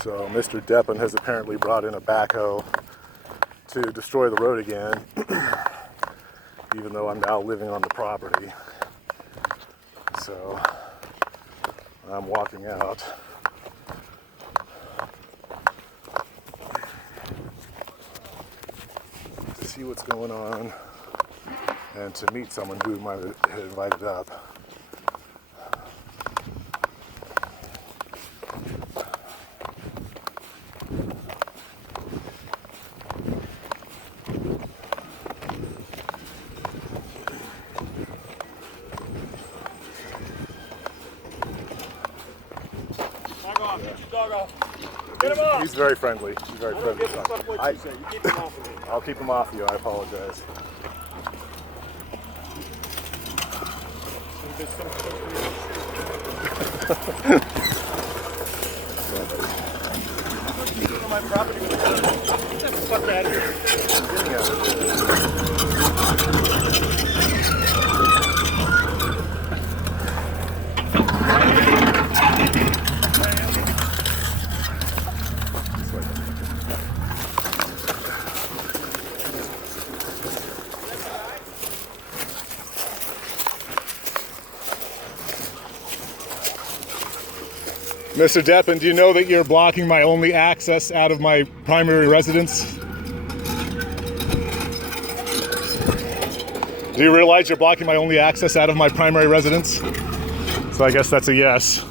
So Mr. Deppen has apparently brought in a backhoe to destroy the road again, even though I'm now living on the property. So I'm walking out. To see what's going on and to meet someone who might have invited up. Dog off. Get him off. He's very friendly. He's very friendly. Give a fuck what you say. You keep him off of me. I'll keep him off you. I apologize. On my property with a gun. Get the fuck out of here. Mr. Deppen, do you know that you're blocking my only access out of my primary residence? Do you realize you're blocking my only access out of my primary residence? So I guess that's a yes.